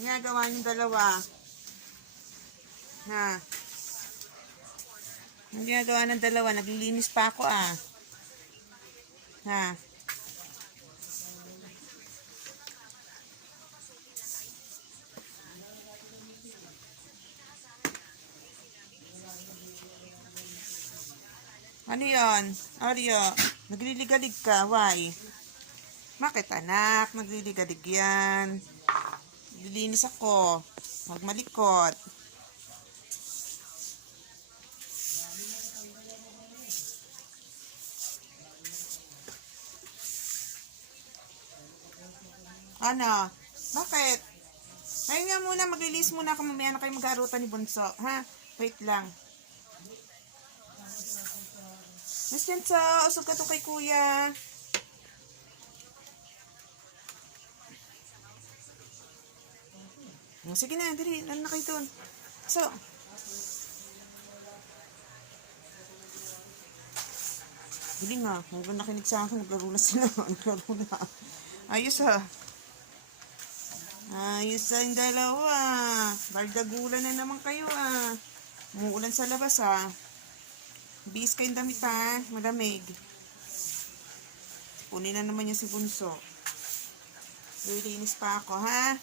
Ginagawa niyong dalawa. Ha? Ang ginagawa ng dalawa, naglilinis pa ako ah. Ha? Ano yon? Aryo, nagliligalig ka, why? Bakit anak? Nagliligalig yan. Lilinis ako. Huwag malikot. Ano? Bakit? Ngayon nga muna, maglilis muna ako, mamaya na kayo mag-arutan ni Bunso. Ha? Wait lang. Miss Jenso, usog ka to kay kuya. Sige na, dali. Ano na kayo doon? So, dali nga. Huwag nakinig sa akin. Naglaro na sila. Naglaro na. Ayos ha. Ayos sa yung dalawa. Bardagulan na naman kayo ah. Umuulan sa labas ah. Bis kayong damit ha. Malamig. Kunin na naman niya si Bunso. Lilinis pa ako ha.